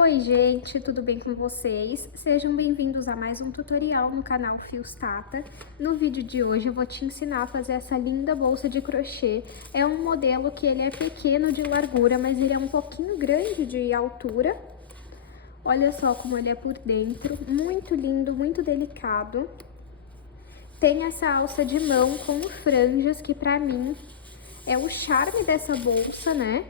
Oi gente, tudo bem com vocês? Sejam bem-vindos a mais um tutorial no canal Fios Tata. No vídeo de hoje eu vou te ensinar a fazer essa linda bolsa de crochê. É um modelo que ele é pequeno de largura, mas ele é um pouquinho grande de altura. Olha só como ele é por dentro, muito lindo, muito delicado. Tem essa alça de mão com franjas, que pra mim é o charme dessa bolsa, né?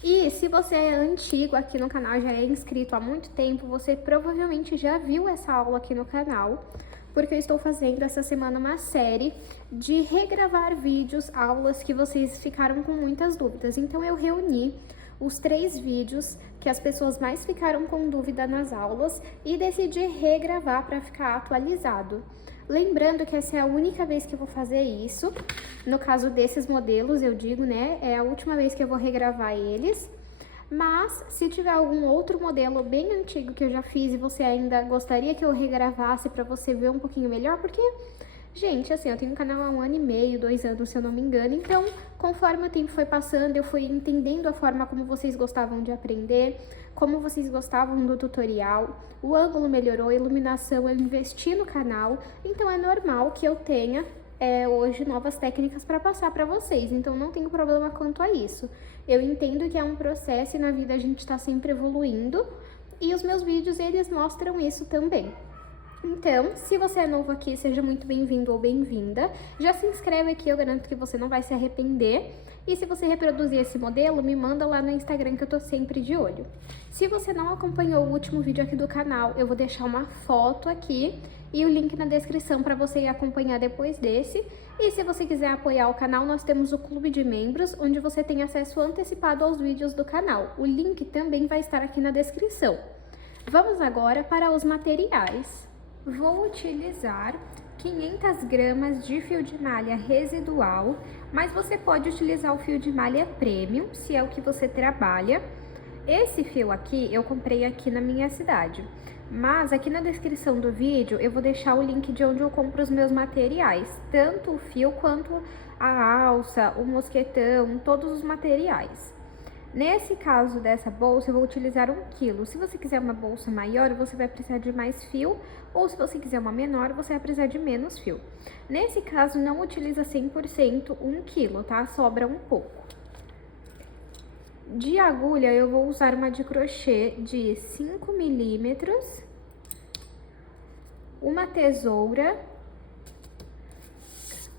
E se você é antigo aqui no canal, já é inscrito há muito tempo, você provavelmente já viu essa aula aqui no canal, porque eu estou fazendo essa semana uma série de regravar vídeos, aulas que vocês ficaram com muitas dúvidas. Então eu reuni os 3 vídeos que as pessoas mais ficaram com dúvida nas aulas e decidi regravar para ficar atualizado. Lembrando que essa é a única vez que eu vou fazer isso, no caso desses modelos, eu digo, né, é a última vez que eu vou regravar eles. Mas, se tiver algum outro modelo bem antigo que eu já fiz e você ainda gostaria que eu regravasse para você ver um pouquinho melhor, porque, gente, assim, eu tenho um canal há 1 ano e meio, 2 anos, se eu não me engano, então, conforme o tempo foi passando, eu fui entendendo a forma como vocês gostavam de aprender, como vocês gostavam do tutorial, o ângulo melhorou, a iluminação, eu investi no canal, então é normal que eu tenha hoje novas técnicas para passar para vocês, então não tenho problema quanto a isso. Eu entendo que é um processo e na vida a gente está sempre evoluindo, e os meus vídeos, eles mostram isso também. Então, se você é novo aqui, seja muito bem-vindo ou bem-vinda. Já se inscreve aqui, eu garanto que você não vai se arrepender. E se você reproduzir esse modelo, me manda lá no Instagram que eu tô sempre de olho. Se você não acompanhou o último vídeo aqui do canal, eu vou deixar uma foto aqui e o link na descrição para você ir acompanhar depois desse. E se você quiser apoiar o canal, nós temos o clube de membros, onde você tem acesso antecipado aos vídeos do canal. O link também vai estar aqui na descrição. Vamos agora para os materiais. Vou utilizar 500 gramas de fio de malha residual, mas você pode utilizar o fio de malha premium, se é o que você trabalha. Esse fio aqui eu comprei aqui na minha cidade, mas aqui na descrição do vídeo eu vou deixar o link de onde eu compro os meus materiais, tanto o fio quanto a alça, o mosquetão, todos os materiais. Nesse caso dessa bolsa, eu vou utilizar 1 kg. Se você quiser uma bolsa maior, você vai precisar de mais fio, ou se você quiser uma menor, você vai precisar de menos fio. Nesse caso, não utiliza 100% 1 kg, tá? Sobra um pouco. De agulha, eu vou usar uma de crochê de 5 milímetros, uma tesoura,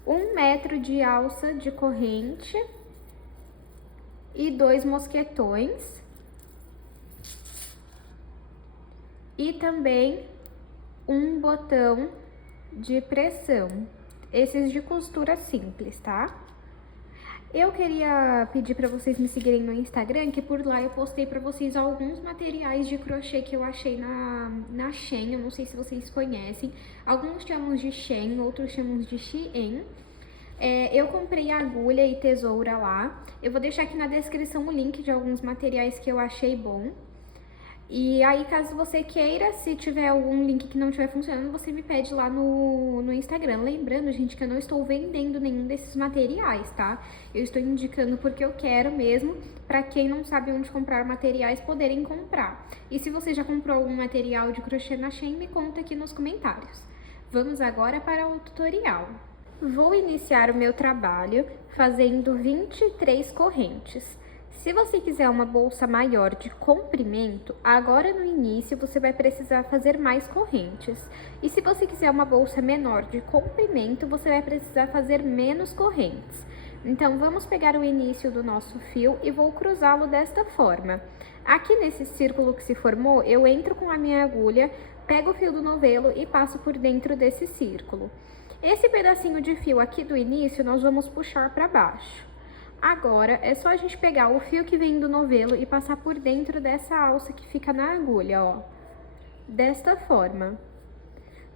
1 metro de alça de corrente, e 2 mosquetões, e também um botão de pressão, esses de costura simples, tá? Eu queria pedir para vocês me seguirem no Instagram, que por lá eu postei para vocês alguns materiais de crochê que eu achei na Shein, eu não sei se vocês conhecem, alguns chamamos de Shein, outros chamamos de Shein. Eu comprei agulha e tesoura lá. Eu vou deixar aqui na descrição o link de alguns materiais que eu achei bom. E aí, caso você queira, se tiver algum link que não estiver funcionando, você me pede lá no Instagram. Lembrando, gente, que eu não estou vendendo nenhum desses materiais, tá? Eu estou indicando porque eu quero mesmo, para quem não sabe onde comprar materiais, poderem comprar. E se você já comprou algum material de crochê na Shein, me conta aqui nos comentários. Vamos agora para o tutorial. Vou iniciar o meu trabalho fazendo 23 correntes. Se você quiser uma bolsa maior de comprimento, agora no início você vai precisar fazer mais correntes. E se você quiser uma bolsa menor de comprimento, você vai precisar fazer menos correntes. Então, vamos pegar o início do nosso fio e vou cruzá-lo desta forma. Aqui nesse círculo que se formou, eu entro com a minha agulha, pego o fio do novelo e passo por dentro desse círculo. Esse pedacinho de fio aqui do início, nós vamos puxar para baixo. Agora, é só a gente pegar o fio que vem do novelo e passar por dentro dessa alça que fica na agulha, ó. Desta forma.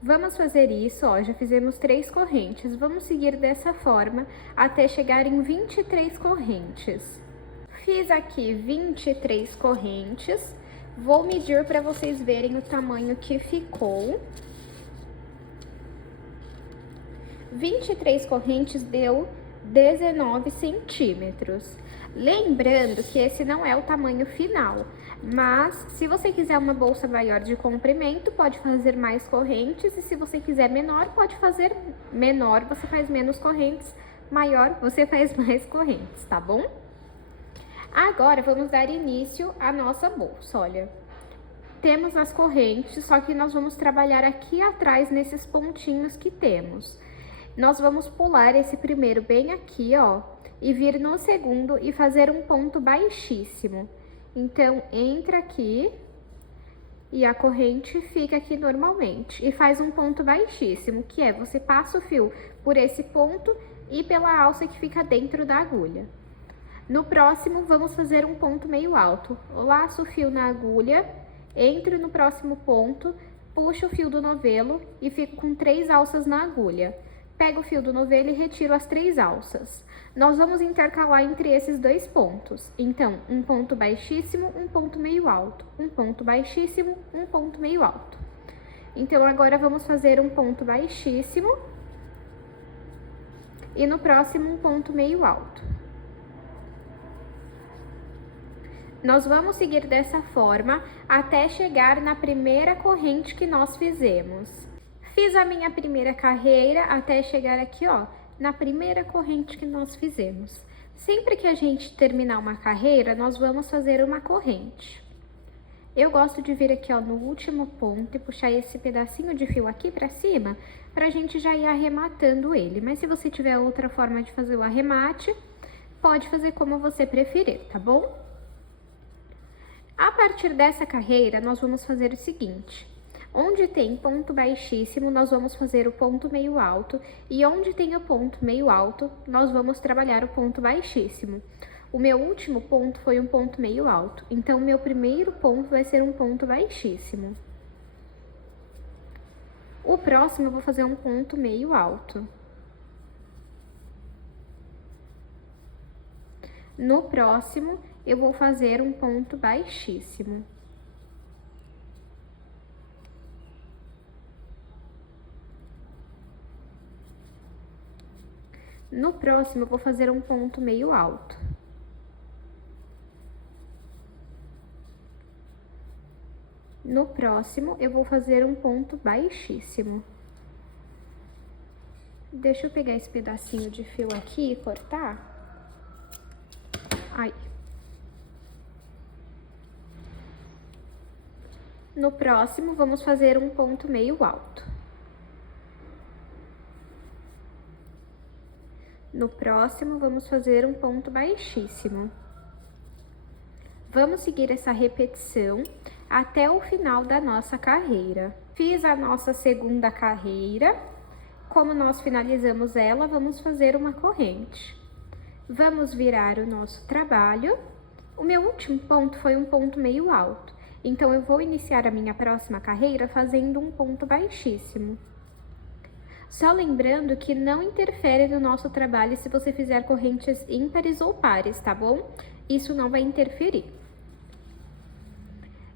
Vamos fazer isso, ó, já fizemos 3 correntes. Vamos seguir dessa forma até chegar em 23 correntes. Fiz aqui 23 correntes. Vou medir para vocês verem o tamanho que ficou. 23 correntes deu 19 centímetros. Lembrando que esse não é o tamanho final. Mas, se você quiser uma bolsa maior de comprimento, pode fazer mais correntes. E se você quiser menor, pode fazer menor, você faz menos correntes. Maior, você faz mais correntes, tá bom? Agora, vamos dar início à nossa bolsa, olha. Temos as correntes, só que nós vamos trabalhar aqui atrás, nesses pontinhos que temos. Nós vamos pular esse primeiro bem aqui, ó, e vir no segundo e fazer um ponto baixíssimo. Então, entra aqui e a corrente fica aqui normalmente. E faz um ponto baixíssimo, que é você passa o fio por esse ponto e pela alça que fica dentro da agulha. No próximo, vamos fazer um ponto meio alto. Laço o fio na agulha, entro no próximo ponto, puxo o fio do novelo e fico com 3 alças na agulha. Pego o fio do novelo e retiro as 3 alças. Nós vamos intercalar entre esses 2 pontos. Então, um ponto baixíssimo, um ponto meio alto. Um ponto baixíssimo, um ponto meio alto. Então, agora vamos fazer um ponto baixíssimo. E no próximo, um ponto meio alto. Nós vamos seguir dessa forma até chegar na primeira corrente que nós fizemos. Fiz a minha primeira carreira até chegar aqui, ó, na primeira corrente que nós fizemos. Sempre que a gente terminar uma carreira, nós vamos fazer uma corrente. Eu gosto de vir aqui, ó, no último ponto e puxar esse pedacinho de fio aqui pra cima, pra gente já ir arrematando ele. Mas se você tiver outra forma de fazer o arremate, pode fazer como você preferir, tá bom? A partir dessa carreira, nós vamos fazer o seguinte. Onde tem ponto baixíssimo, nós vamos fazer o ponto meio alto. E onde tem o ponto meio alto, nós vamos trabalhar o ponto baixíssimo. O meu último ponto foi um ponto meio alto. Então, o meu primeiro ponto vai ser um ponto baixíssimo. O próximo, eu vou fazer um ponto meio alto. No próximo, eu vou fazer um ponto baixíssimo. No próximo, eu vou fazer um ponto meio alto. No próximo, eu vou fazer um ponto baixíssimo. Deixa eu pegar esse pedacinho de fio aqui e cortar. Aí. No próximo, vamos fazer um ponto meio alto. No próximo, vamos fazer um ponto baixíssimo. Vamos seguir essa repetição até o final da nossa carreira. Fiz a nossa segunda carreira. Como nós finalizamos ela, vamos fazer uma corrente. Vamos virar o nosso trabalho. O meu último ponto foi um ponto meio alto. Então, eu vou iniciar a minha próxima carreira fazendo um ponto baixíssimo. Só lembrando que não interfere no nosso trabalho se você fizer correntes ímpares ou pares, tá bom? Isso não vai interferir.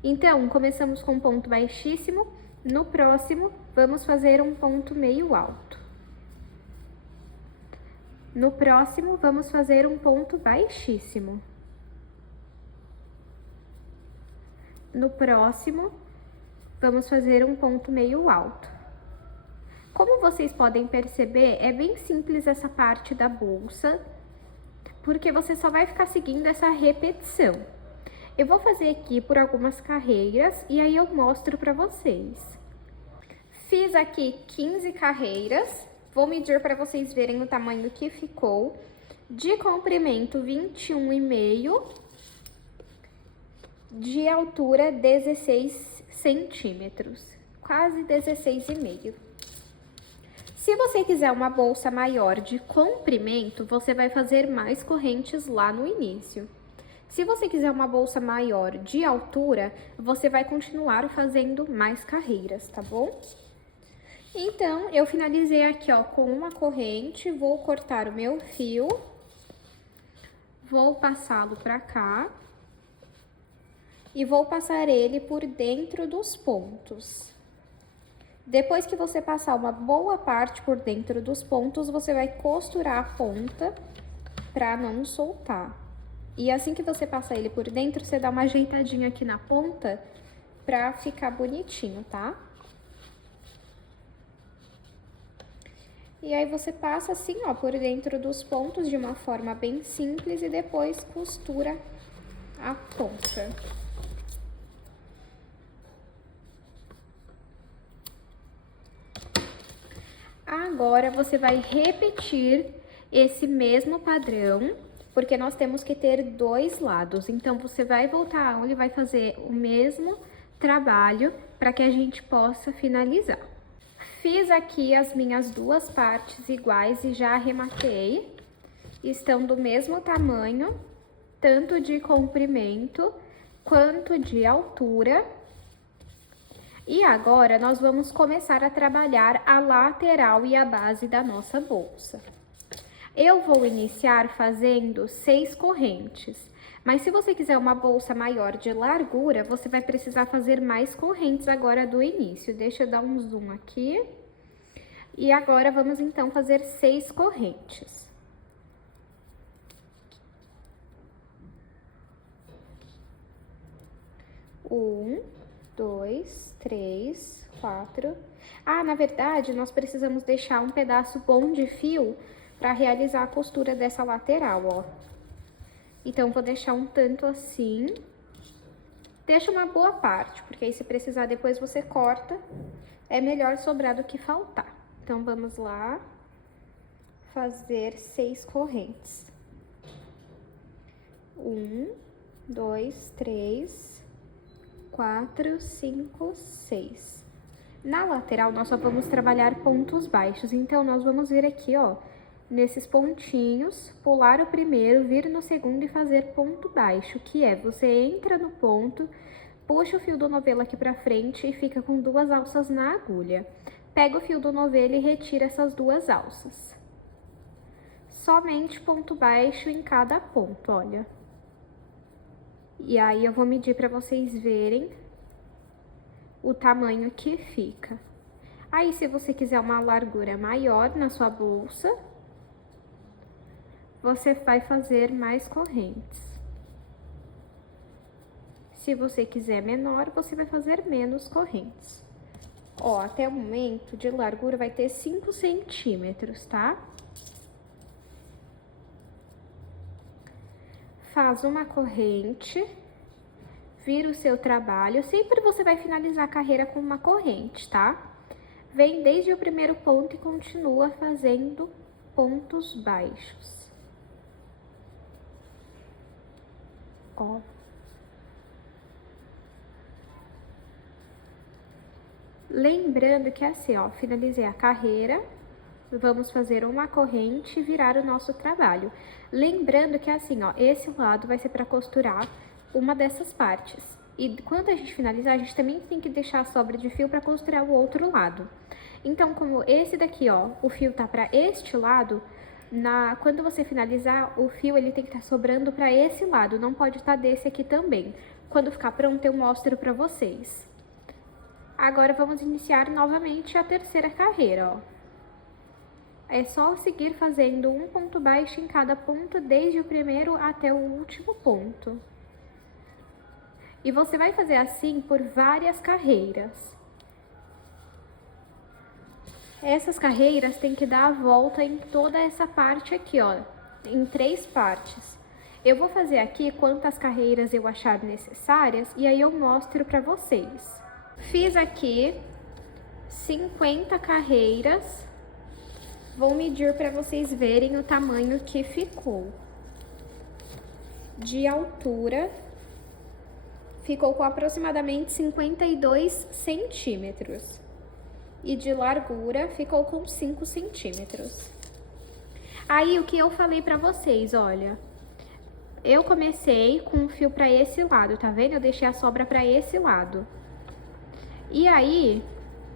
Então, começamos com um ponto baixíssimo. No próximo, vamos fazer um ponto meio alto. No próximo, vamos fazer um ponto baixíssimo. No próximo, vamos fazer um ponto meio alto. Como vocês podem perceber, é bem simples essa parte da bolsa, porque você só vai ficar seguindo essa repetição. Eu vou fazer aqui por algumas carreiras e aí eu mostro pra vocês. Fiz aqui 15 carreiras, vou medir para vocês verem o tamanho que ficou. De comprimento, 21,5, de altura, 16 centímetros, quase 16,5. Se você quiser uma bolsa maior de comprimento, você vai fazer mais correntes lá no início. Se você quiser uma bolsa maior de altura, você vai continuar fazendo mais carreiras, tá bom? Então, eu finalizei aqui, ó, com uma corrente, vou cortar o meu fio, vou passá-lo pra cá e vou passar ele por dentro dos pontos. Depois que você passar uma boa parte por dentro dos pontos, você vai costurar a ponta pra não soltar. E assim que você passar ele por dentro, você dá uma ajeitadinha aqui na ponta pra ficar bonitinho, tá? E aí você passa assim, ó, por dentro dos pontos de uma forma bem simples e depois costura a ponta. Agora você vai repetir esse mesmo padrão, porque nós temos que ter 2 lados. Então você vai voltar a aula e vai fazer o mesmo trabalho para que a gente possa finalizar. Fiz aqui as minhas 2 partes iguais e já arrematei. Estão do mesmo tamanho, tanto de comprimento quanto de altura. E agora nós vamos começar a trabalhar a lateral e a base da nossa bolsa. Eu vou iniciar fazendo 6 correntes, mas se você quiser uma bolsa maior de largura, você vai precisar fazer mais correntes agora do início. Deixa eu dar um zoom aqui. E agora vamos então fazer 6 correntes. Um, 2, 3, 4. Ah, na verdade, nós precisamos deixar um pedaço bom de fio para realizar a costura dessa lateral, ó. Então, vou deixar um tanto assim. Deixa uma boa parte, porque aí se precisar depois você corta. É melhor sobrar do que faltar. Então, vamos lá fazer 6 correntes. 1, 2, 3, 4, 5, 6. Na lateral, nós só vamos trabalhar pontos baixos. Então, nós vamos vir aqui, ó, nesses pontinhos, pular o primeiro, vir no segundo e fazer ponto baixo, que é você entra no ponto, puxa o fio do novelo aqui pra frente e fica com 2 alças na agulha. Pega o fio do novelo e retira essas 2 alças. Somente ponto baixo em cada ponto, olha. E aí, eu vou medir pra vocês verem o tamanho que fica. Aí, se você quiser uma largura maior na sua bolsa, você vai fazer mais correntes. Se você quiser menor, você vai fazer menos correntes. Ó, até o momento de largura vai ter 5 centímetros, tá? Faz uma corrente, vira o seu trabalho. Sempre você vai finalizar a carreira com uma corrente, tá? Vem desde o primeiro ponto e continua fazendo pontos baixos. Ó. Lembrando que assim, ó, finalizei a carreira, vamos fazer uma corrente e virar o nosso trabalho. Lembrando que assim, ó, esse lado vai ser para costurar uma dessas partes. E quando a gente finalizar, a gente também tem que deixar a sobra de fio para costurar o outro lado. Então, como esse daqui, ó, o fio tá para este lado, quando você finalizar, o fio ele tem que estar sobrando para esse lado, não pode estar desse aqui também. Quando ficar pronto, eu mostro para vocês. Agora, vamos iniciar novamente a terceira carreira, ó. É só seguir fazendo um ponto baixo em cada ponto, desde o primeiro até o último ponto. E você vai fazer assim por várias carreiras. Essas carreiras tem que dar a volta em toda essa parte aqui, ó, em 3 partes. Eu vou fazer aqui quantas carreiras eu achar necessárias e aí eu mostro pra vocês. Fiz aqui 50 carreiras. Vou medir para vocês verem o tamanho que ficou. De altura, ficou com aproximadamente 52 centímetros. E de largura, ficou com 5 centímetros. Aí, o que eu falei para vocês, olha. Eu comecei com o fio para esse lado, tá vendo? Eu deixei a sobra para esse lado. E aí,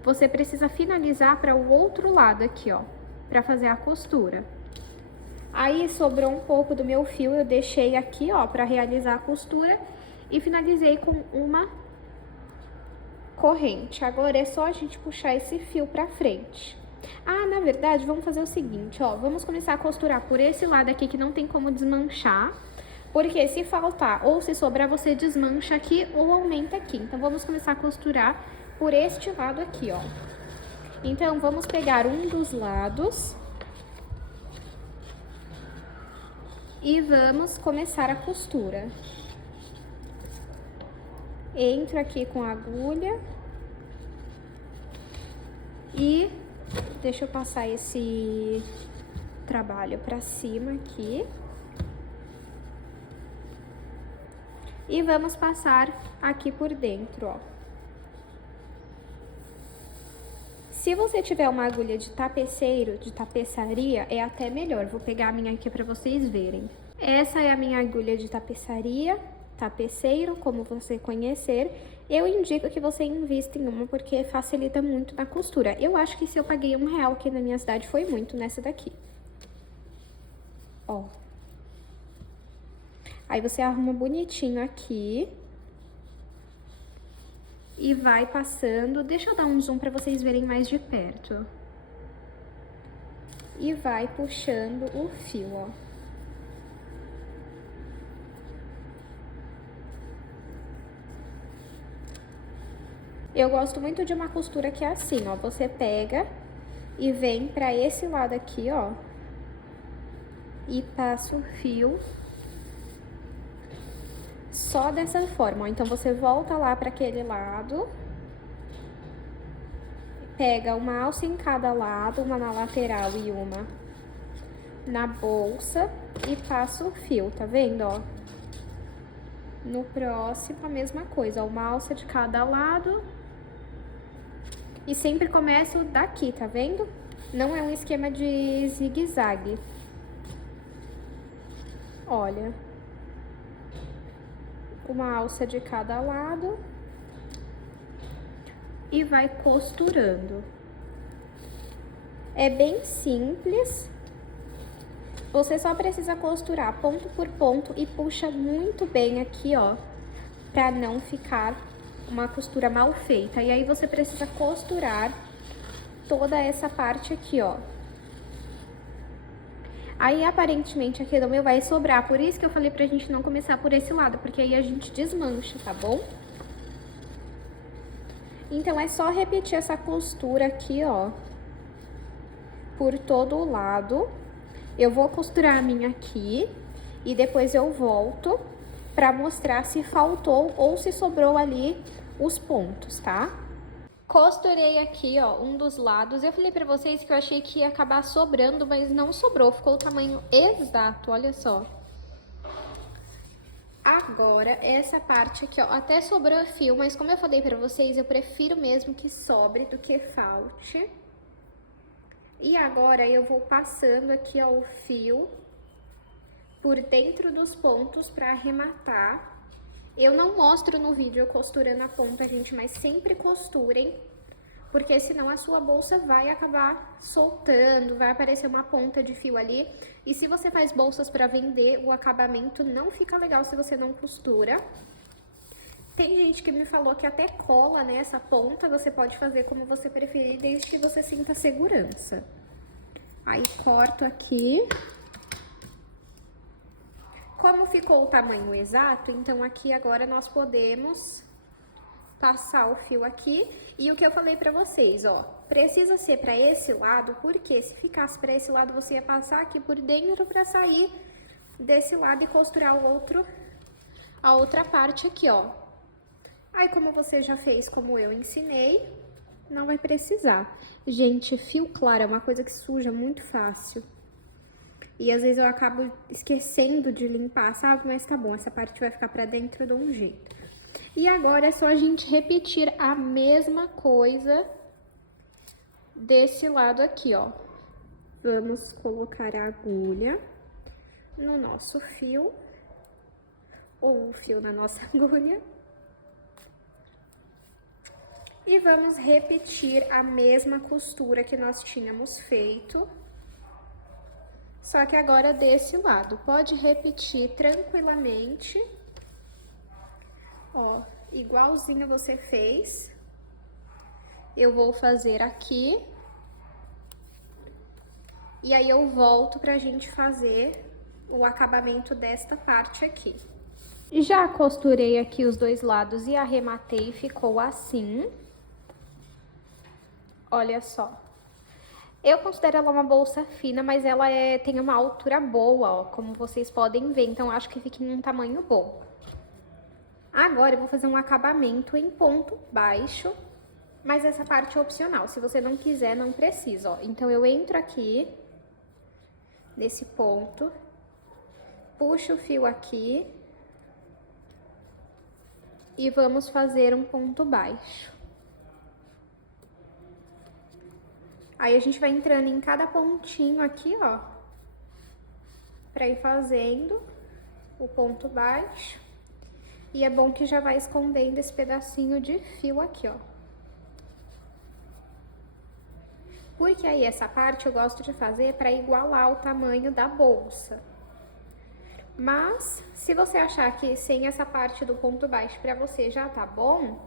você precisa finalizar para o outro lado aqui, ó, para fazer a costura. Aí, sobrou um pouco do meu fio, eu deixei aqui, ó, para realizar a costura e finalizei com uma corrente. Agora, é só a gente puxar esse fio para frente. Ah, na verdade, vamos fazer o seguinte, ó, vamos começar a costurar por esse lado aqui que não tem como desmanchar. Porque se faltar ou se sobrar, você desmancha aqui ou aumenta aqui. Então, vamos começar a costurar por este lado aqui, ó. Então, vamos pegar um dos lados e vamos começar a costura. Entro aqui com a agulha e deixa eu passar esse trabalho pra cima aqui. E vamos passar aqui por dentro, ó. Se você tiver uma agulha de tapeceiro, de tapeçaria, é até melhor. Vou pegar a minha aqui pra vocês verem. Essa é a minha agulha de tapeçaria, tapeceiro, como você conhecer. Eu indico que você invista em uma porque facilita muito na costura. Eu acho que se eu paguei R$1 aqui na minha cidade foi muito nessa daqui. Ó. Aí você arruma bonitinho aqui. E vai passando, deixa eu dar um zoom pra vocês verem mais de perto. E vai puxando o fio, ó. Eu gosto muito de uma costura que é assim, ó. Você pega e vem pra esse lado aqui, ó. E passa o fio. Só dessa forma, ó. Então, você volta lá para aquele lado, pega uma alça em cada lado, uma na lateral e uma na bolsa e passa o fio, tá vendo, ó? No próximo, a mesma coisa, ó, uma alça de cada lado e sempre começo daqui, tá vendo? Não é um esquema de zigue-zague. Olha. Uma alça de cada lado e vai costurando. É bem simples. Você só precisa costurar ponto por ponto e puxa muito bem aqui, ó, pra não ficar uma costura mal feita. E aí você precisa costurar toda essa parte aqui, ó. Aí, aparentemente, aqui no meu vai sobrar, por isso que eu falei pra gente não começar por esse lado, porque aí a gente desmancha, tá bom? Então, é só repetir essa costura aqui, ó, por todo o lado. Eu vou costurar a minha aqui e depois eu volto pra mostrar se faltou ou se sobrou ali os pontos, tá? Costurei aqui, ó, um dos lados. Eu falei pra vocês que eu achei que ia acabar sobrando, mas não sobrou. Ficou o tamanho exato, olha só. Agora, essa parte aqui, ó, até sobrou fio, mas como eu falei pra vocês, eu prefiro mesmo que sobre do que falte. E agora, eu vou passando aqui, ó, o fio por dentro dos pontos pra arrematar. Eu não mostro no vídeo eu costurando a ponta, gente, mas sempre costurem, porque senão a sua bolsa vai acabar soltando, vai aparecer uma ponta de fio ali. E se você faz bolsas para vender, o acabamento não fica legal se você não costura. Tem gente que me falou que até cola nessa ponta, você pode fazer como você preferir, desde que você sinta segurança. Aí corto aqui. Como ficou o tamanho exato, então aqui agora nós podemos passar o fio aqui. E o que eu falei pra vocês, ó, precisa ser pra esse lado, porque se ficasse pra esse lado, você ia passar aqui por dentro pra sair desse lado e costurar a outra parte aqui, ó. Aí, como você já fez como eu ensinei, não vai precisar. Gente, fio claro é uma coisa que suja muito fácil. E às vezes eu acabo esquecendo de limpar, sabe? Mas tá bom, essa parte vai ficar pra dentro de um jeito. E agora é só a gente repetir a mesma coisa desse lado aqui, ó. Vamos colocar a agulha no nosso fio, ou o fio na nossa agulha. E vamos repetir a mesma costura que nós tínhamos feito. Só que agora desse lado, pode repetir tranquilamente, ó, igualzinho você fez. Eu vou fazer aqui, e aí eu volto pra gente fazer o acabamento desta parte aqui. Já costurei aqui os dois lados e arrematei, ficou assim. Olha só. Eu considero ela uma bolsa fina, mas ela tem uma altura boa, ó, como vocês podem ver. Então, acho que fica em um tamanho bom. Agora, eu vou fazer um acabamento em ponto baixo, mas essa parte é opcional. Se você não quiser, não precisa, ó. Então, eu entro aqui, nesse ponto, puxo o fio aqui e vamos fazer um ponto baixo. Aí, a gente vai entrando em cada pontinho aqui, ó, pra ir fazendo o ponto baixo. E é bom que já vai escondendo esse pedacinho de fio aqui, ó. Porque aí, essa parte eu gosto de fazer pra igualar o tamanho da bolsa. Mas, se você achar que sem essa parte do ponto baixo pra você já tá bom,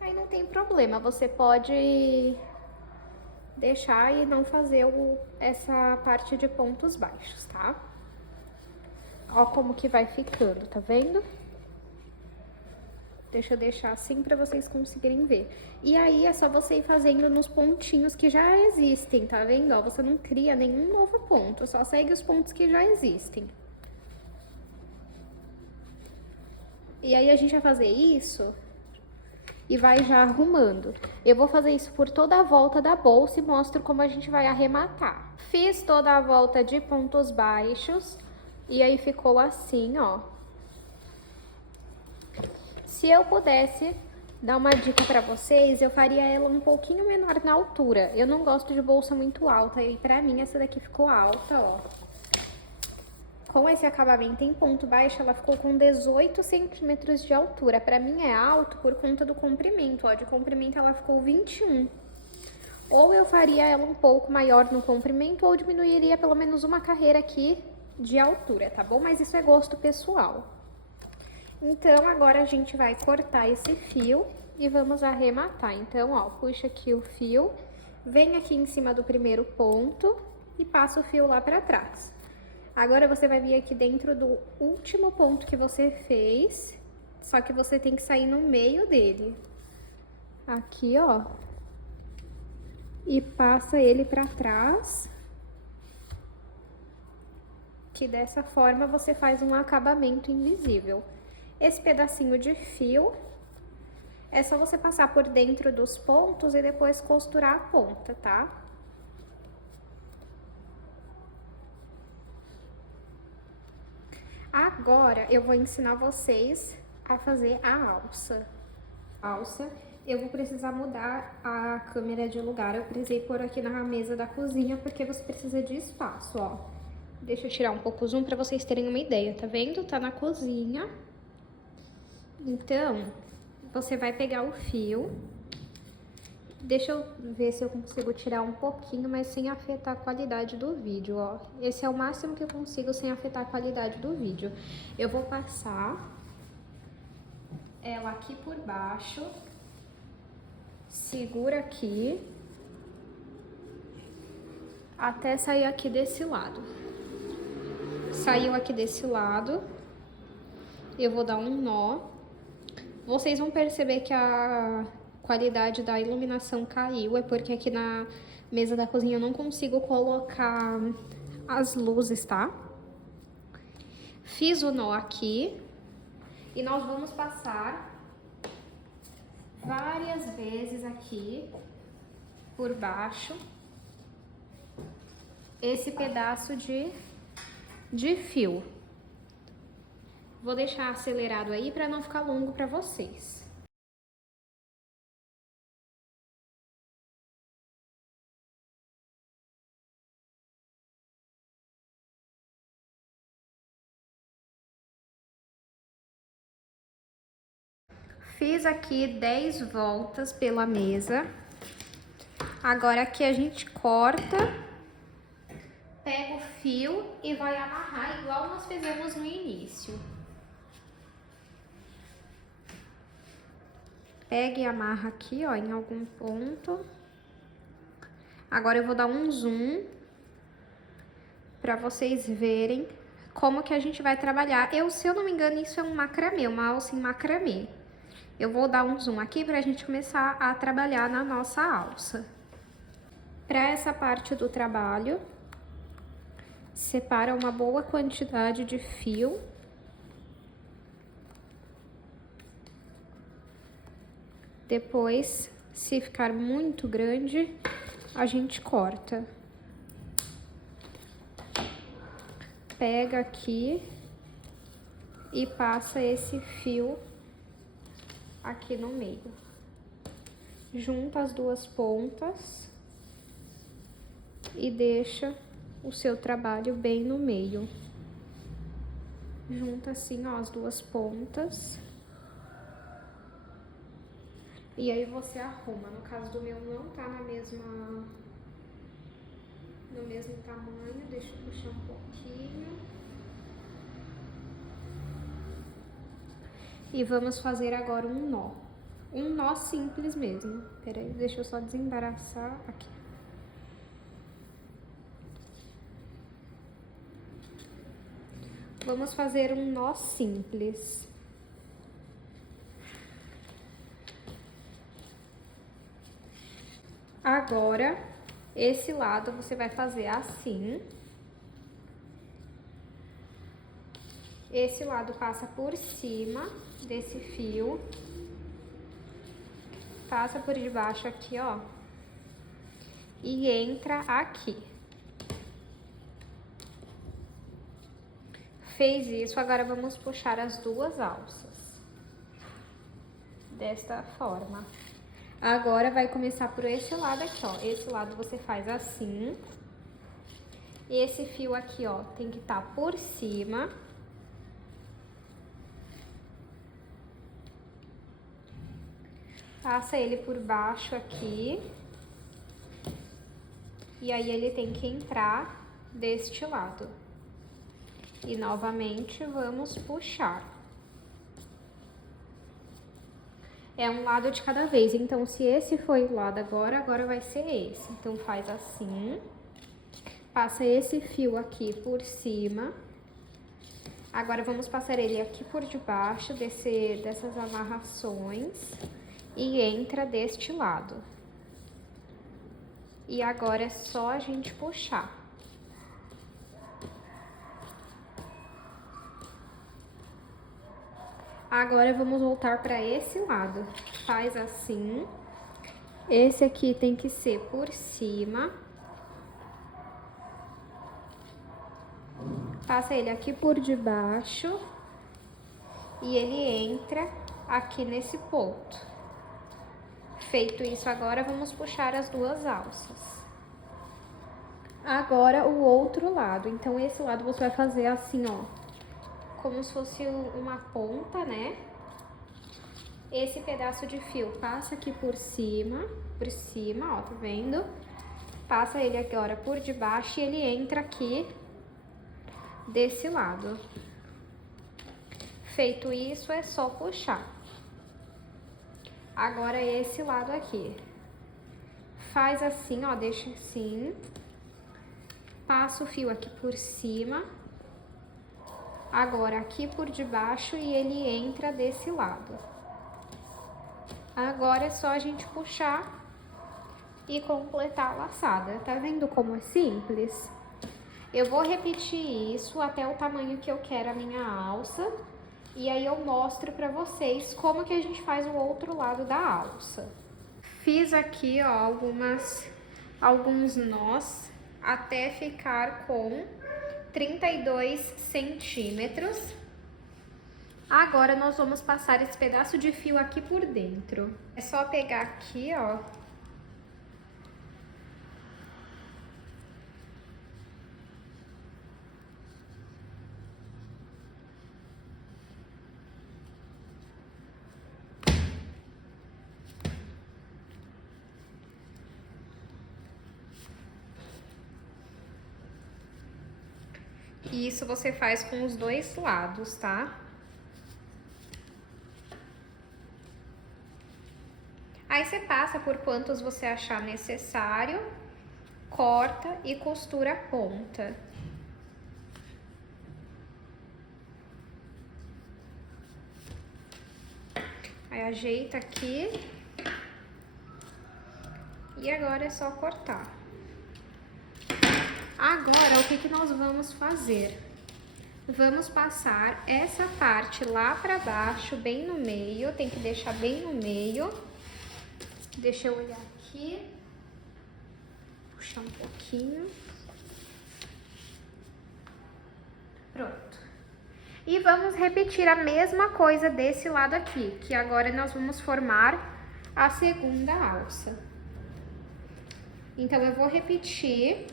aí não tem problema, você pode deixar e não fazer essa parte de pontos baixos, tá? Ó como que vai ficando, tá vendo? Deixa eu deixar assim pra vocês conseguirem ver. E aí, é só você ir fazendo nos pontinhos que já existem, tá vendo? Ó, você não cria nenhum novo ponto, só segue os pontos que já existem. E aí, a gente vai fazer isso e vai já arrumando. Eu vou fazer isso por toda a volta da bolsa e mostro como a gente vai arrematar. Fiz toda a volta de pontos baixos e aí ficou assim, ó. Se eu pudesse dar uma dica pra vocês, eu faria ela um pouquinho menor na altura. Eu não gosto de bolsa muito alta e pra mim essa daqui ficou alta, ó. Com esse acabamento em ponto baixo, ela ficou com 18 centímetros de altura. Pra mim é alto por conta do comprimento, ó. De comprimento ela ficou 21. Ou eu faria ela um pouco maior no comprimento, ou diminuiria pelo menos uma carreira aqui de altura, tá bom? Mas isso é gosto pessoal. Então, agora a gente vai cortar esse fio e vamos arrematar. Então, ó, puxa aqui o fio, vem aqui em cima do primeiro ponto e passa o fio lá pra trás. Agora, você vai vir aqui dentro do último ponto que você fez, só que você tem que sair no meio dele. Aqui, ó. E passa ele pra trás. Que dessa forma você faz um acabamento invisível. Esse pedacinho de fio, é só você passar por dentro dos pontos e depois costurar a ponta, tá? Agora, eu vou ensinar vocês a fazer a alça. Eu vou precisar mudar a câmera de lugar. Eu precisei pôr aqui na mesa da cozinha, porque você precisa de espaço, ó. Deixa eu tirar um pouco o zoom pra vocês terem uma ideia, tá vendo? Tá na cozinha. Então, você vai pegar o fio. Deixa eu ver se eu consigo tirar um pouquinho, mas sem afetar a qualidade do vídeo, ó. Esse é o máximo que eu consigo sem afetar a qualidade do vídeo. Eu vou passar ela aqui por baixo. Segura aqui. Até sair aqui desse lado. Saiu aqui desse lado. Eu vou dar um nó. Vocês vão perceber que a qualidade da iluminação caiu, é porque aqui na mesa da cozinha eu não consigo colocar as luzes, tá? Fiz o nó aqui e nós vamos passar várias vezes aqui por baixo esse pedaço de fio. Vou deixar acelerado aí para não ficar longo para vocês. Fiz aqui 10 voltas pela mesa. Agora aqui a gente corta, pega o fio e vai amarrar igual nós fizemos no início. Pega e amarra aqui, ó, em algum ponto. Agora eu vou dar um zoom pra vocês verem como que a gente vai trabalhar. Se eu não me engano, isso é um macramê, uma alça em macramê. Eu vou dar um zoom aqui pra gente começar a trabalhar na nossa alça. Para essa parte do trabalho, separa uma boa quantidade de fio. Depois, se ficar muito grande, a gente corta. Pega aqui e passa esse fio aqui no meio. Junta as duas pontas e deixa o seu trabalho bem no meio. Junta assim, ó, as duas pontas. E aí você arruma. No caso do meu não tá no mesmo tamanho, deixa eu puxar um pouquinho. E vamos fazer agora um nó. Um nó simples mesmo. Peraí, deixa eu só desembaraçar aqui. Vamos fazer um nó simples. Agora, esse lado você vai fazer assim. Esse lado passa por cima desse fio. Passa por debaixo aqui, ó. E entra aqui. Fez isso, agora vamos puxar as duas alças. Desta forma. Agora vai começar por esse lado aqui, ó. Esse lado você faz assim. Esse fio aqui, ó, tem que estar por cima. Passa ele por baixo aqui. E aí ele tem que entrar deste lado. E novamente vamos puxar. É um lado de cada vez, então se esse foi o lado agora vai ser esse. Então faz assim, passa esse fio aqui por cima. Agora vamos passar ele aqui por debaixo dessas amarrações e entra deste lado. E agora é só a gente puxar. Agora vamos voltar para esse lado. Faz assim. Esse aqui tem que ser por cima. Passa ele aqui por debaixo. E ele entra aqui nesse ponto. Feito isso agora, vamos puxar as duas alças. Agora o outro lado. Então esse lado você vai fazer assim, ó. Como se fosse uma ponta, né? Esse pedaço de fio passa aqui por cima, ó, tá vendo? Passa ele agora por debaixo e ele entra aqui desse lado. Feito isso, é só puxar. Agora esse lado aqui. Faz assim, ó, deixa assim. Passa o fio aqui por cima. Agora aqui por debaixo e ele entra desse lado. Agora é só a gente puxar e completar a laçada. Tá vendo como é simples? Eu vou repetir isso até o tamanho que eu quero a minha alça. E aí eu mostro pra vocês como que a gente faz o outro lado da alça. Fiz aqui, ó, alguns nós até ficar com 32 centímetros. Agora nós vamos passar esse pedaço de fio aqui por dentro. É só pegar aqui, ó. E isso você faz com os dois lados, tá? Aí você passa por quantos você achar necessário, corta e costura a ponta. Agora ajeita aqui. E agora é só cortar. Agora, o que nós vamos fazer? Vamos passar essa parte lá pra baixo, bem no meio. Tem que deixar bem no meio. Deixa eu olhar aqui. Puxar um pouquinho. Pronto. E vamos repetir a mesma coisa desse lado aqui, que agora nós vamos formar a segunda alça. Então, eu vou repetir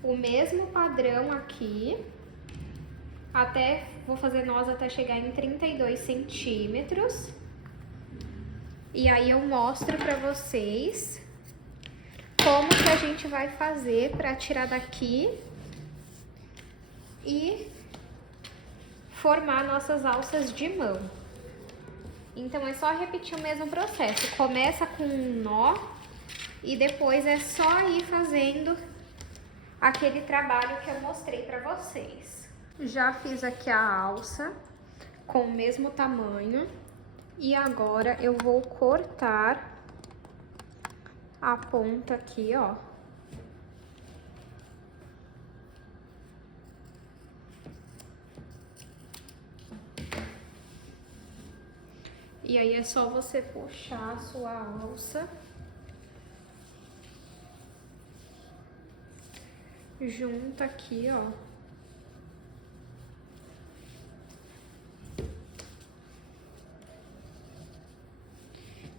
o mesmo padrão aqui, vou fazer nós até chegar em 32 centímetros. E aí eu mostro pra vocês como que a gente vai fazer pra tirar daqui e formar nossas alças de mão. Então, é só repetir o mesmo processo. Começa com um nó e depois é só ir fazendo aquele trabalho que eu mostrei pra vocês. Já fiz aqui a alça com o mesmo tamanho e agora eu vou cortar a ponta aqui, ó. E aí é só você puxar a sua alça junta aqui, ó.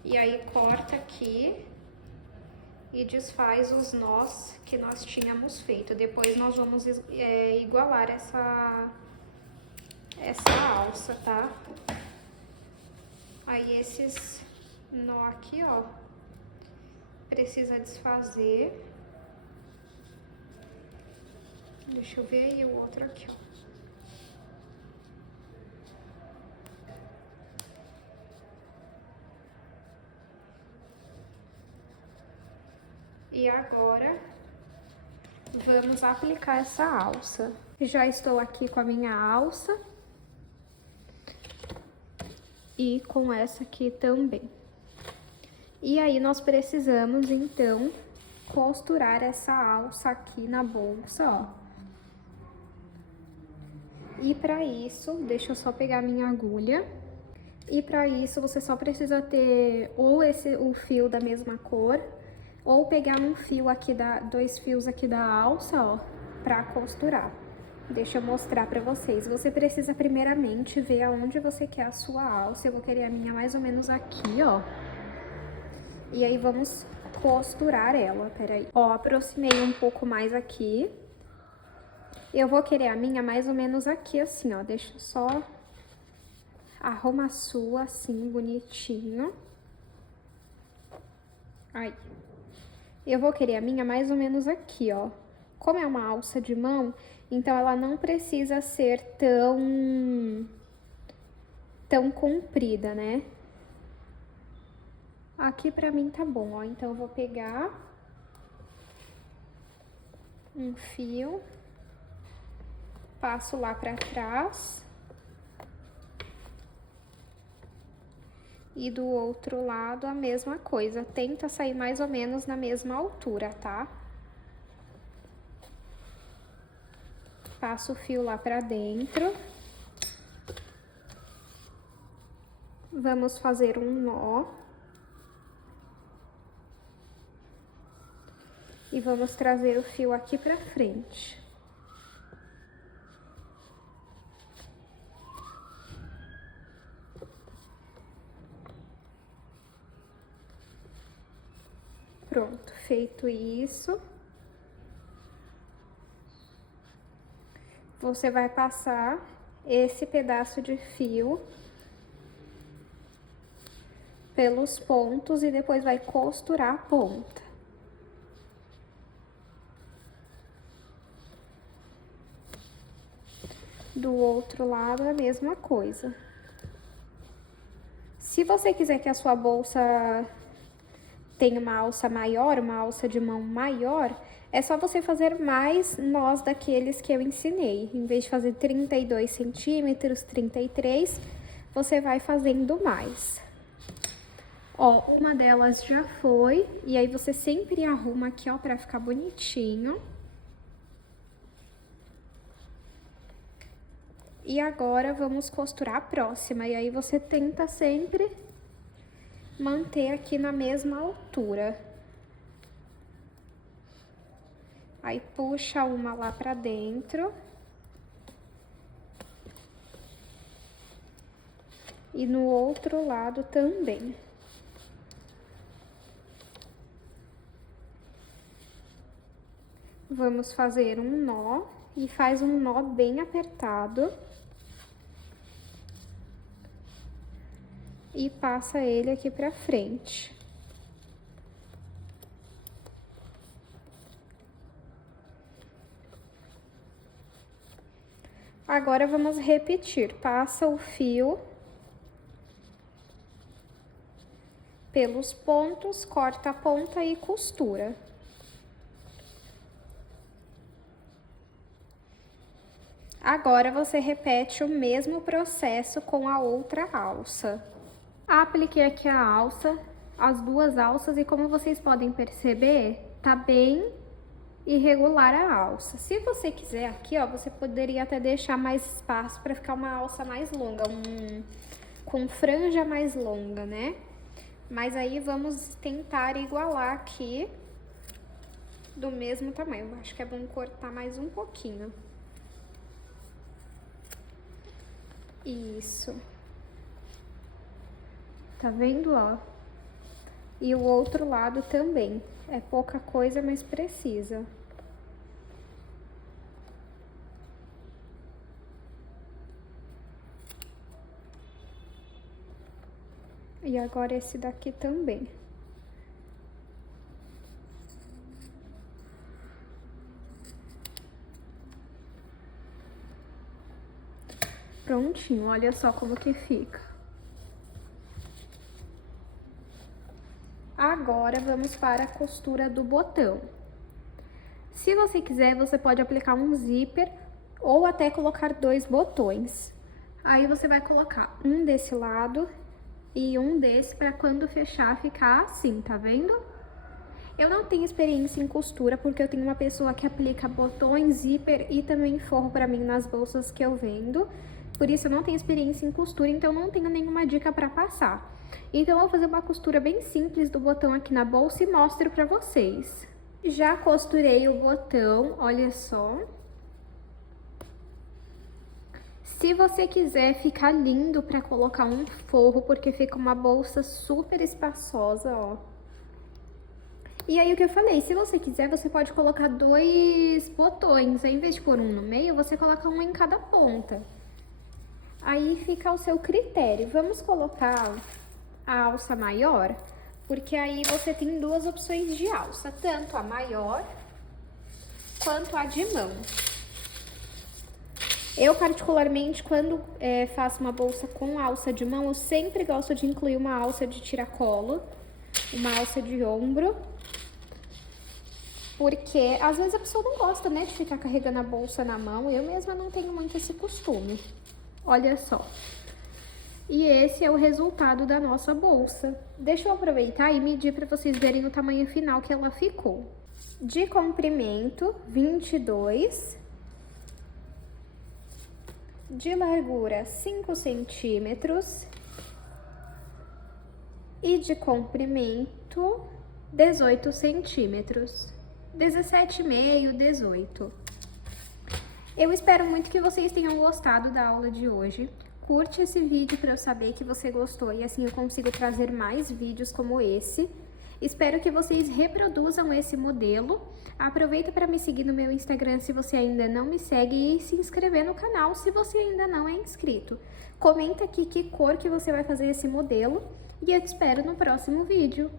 E aí corta aqui e desfaz os nós que nós tínhamos feito. Depois nós vamos igualar essa alça, tá? Aí esses nó aqui, ó, precisa desfazer. Deixa eu ver aí o outro aqui, ó. E agora, vamos aplicar essa alça. Já estou aqui com a minha alça. E com essa aqui também. E aí, nós precisamos, então, costurar essa alça aqui na bolsa, ó. E pra isso, deixa eu só pegar minha agulha. E pra isso, você só precisa ter ou o fio da mesma cor, ou pegar um fio aqui, dois fios aqui da alça, ó, pra costurar. Deixa eu mostrar pra vocês. Você precisa primeiramente ver aonde você quer a sua alça. Eu vou querer a minha mais ou menos aqui, ó. E aí, vamos costurar ela, peraí. Ó, aproximei um pouco mais aqui. Eu vou querer a minha mais ou menos aqui, assim, ó. Deixa eu só arrumar a sua, assim, bonitinho. Aí. Eu vou querer a minha mais ou menos aqui, ó. Como é uma alça de mão, então ela não precisa ser tão comprida, né? Aqui pra mim tá bom, ó. Então eu vou pegar um fio, passo lá pra trás. E do outro lado a mesma coisa. Tenta sair mais ou menos na mesma altura, tá? Passo o fio lá pra dentro. Vamos fazer um nó. E vamos trazer o fio aqui pra frente. Pronto, feito isso, você vai passar esse pedaço de fio pelos pontos e depois vai costurar a ponta. Do outro lado, a mesma coisa. Se você quiser que a sua bolsa tenha uma alça maior, uma alça de mão maior, é só você fazer mais nós daqueles que eu ensinei. Em vez de fazer 32 centímetros, 33, você vai fazendo mais. Ó, uma delas já foi, e aí você sempre arruma aqui, ó, pra ficar bonitinho. E agora vamos costurar a próxima, e aí você tenta sempre manter aqui na mesma altura. Aí puxa uma lá pra dentro. E no outro lado também. Vamos fazer um nó e faz um nó bem apertado. E passa ele aqui pra frente. Agora vamos repetir. Passa o fio pelos pontos, corta a ponta e costura. Agora você repete o mesmo processo com a outra alça. Apliquei aqui a alça, as duas alças, e como vocês podem perceber, tá bem irregular a alça. Se você quiser aqui, ó, você poderia até deixar mais espaço para ficar uma alça mais longa, com franja mais longa, né? Mas aí vamos tentar igualar aqui do mesmo tamanho. Eu acho que é bom cortar mais um pouquinho. Isso. Tá vendo, ó? E o outro lado também. É pouca coisa, mas precisa. E agora esse daqui também. Prontinho, olha só como que fica. Agora vamos para a costura do botão. Se você quiser, você pode aplicar um zíper ou até colocar 2 botões. Aí você vai colocar um desse lado e um desse para quando fechar ficar assim, tá vendo? Eu não tenho experiência em costura porque eu tenho uma pessoa que aplica botões, zíper e também forro para mim nas bolsas que eu vendo. Por isso eu não tenho experiência em costura, então não tenho nenhuma dica para passar. Então eu vou fazer uma costura bem simples do botão aqui na bolsa e mostro para vocês. Já costurei o botão, olha só. Se você quiser ficar lindo para colocar um forro, porque fica uma bolsa super espaçosa, ó. E aí o que eu falei, se você quiser, você pode colocar 2 botões. Ao invés de pôr um no meio, você coloca um em cada ponta. Aí fica ao seu critério. Vamos colocar a alça maior, porque aí você tem 2 opções de alça, tanto a maior quanto a de mão. Eu, particularmente, quando faço uma bolsa com alça de mão, eu sempre gosto de incluir uma alça de tiracolo, uma alça de ombro, porque às vezes a pessoa não gosta, né, de ficar carregando a bolsa na mão. Eu mesma não tenho muito esse costume. Olha só. E esse é o resultado da nossa bolsa. Deixa eu aproveitar e medir para vocês verem o tamanho final que ela ficou. De comprimento, 22. De largura, 5 centímetros. E de comprimento, 18 centímetros. 17,5, 18. Eu espero muito que vocês tenham gostado da aula de hoje. Curte esse vídeo para eu saber que você gostou e assim eu consigo trazer mais vídeos como esse. Espero que vocês reproduzam esse modelo. Aproveita para me seguir no meu Instagram se você ainda não me segue e se inscrever no canal se você ainda não é inscrito. Comenta aqui que cor que você vai fazer esse modelo e eu te espero no próximo vídeo.